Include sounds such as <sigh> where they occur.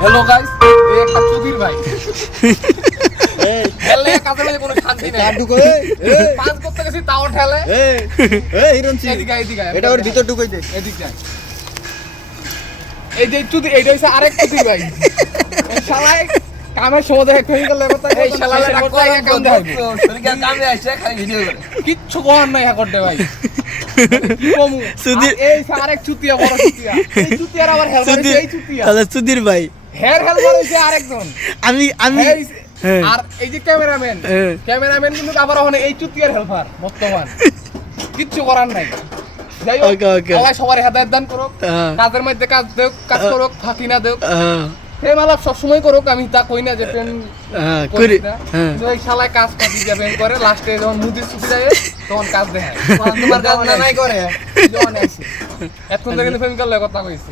Hello guys এই একটা চুদির ভাই। ঠেলে কাজের মধ্যে কোনো শান্তি নেই। কার ঢুকো এই, এই, পাঁচ করতে গেছি তাও ঠেলে এই, এই হিরণ সিং। এদিকে এদিকে। এটা ওর ভিতর ঢুকাই দে। এদিক যায় এই যে চুদি এইটা হচ্ছে আরেক চুদি ভাই। শালায় কামের সময় দেখে কাম কিচ্ছু করার নাই দে ভাই। সুধীর- এই চুতিয়া বড় চুতিয়া। এই চুতিয়ার আবার হেলমেট এই চুতিয়া। তাহলে সুধীর ভাই। হেয়ার হেলমেট হইছে আরেকজন। আমি আমি হ্যাঁ। আর এই যে ক্যামেরাম্যান হ্যাঁ। ক্যামেরাম্যান কিন্তু আবার ওখানে এই চুতিয়ার হেল্পার বর্তমান। কিচ্ছু করার নাই। যাই হোক Okay, okay. আল্লাহ সবার হেদায়ত দান করুক হ্যাঁ। কাজের মধ্যে কাজ দেখ কাজ করুক ফাঁকি না দেখ প্রেম আলাপ সবসময় করুক আমি তা কই না যে প্রেম করি করি। শালায় কাজ কাজ যাবে করে লাস্টে যখন মুদির ছুটি যায় তখন কাজ দেখায়। <laughs> তোমার কাজ না নাই করে যখন থেকে <laughs> কিন্তু প্রেমিকার কথা কইছে।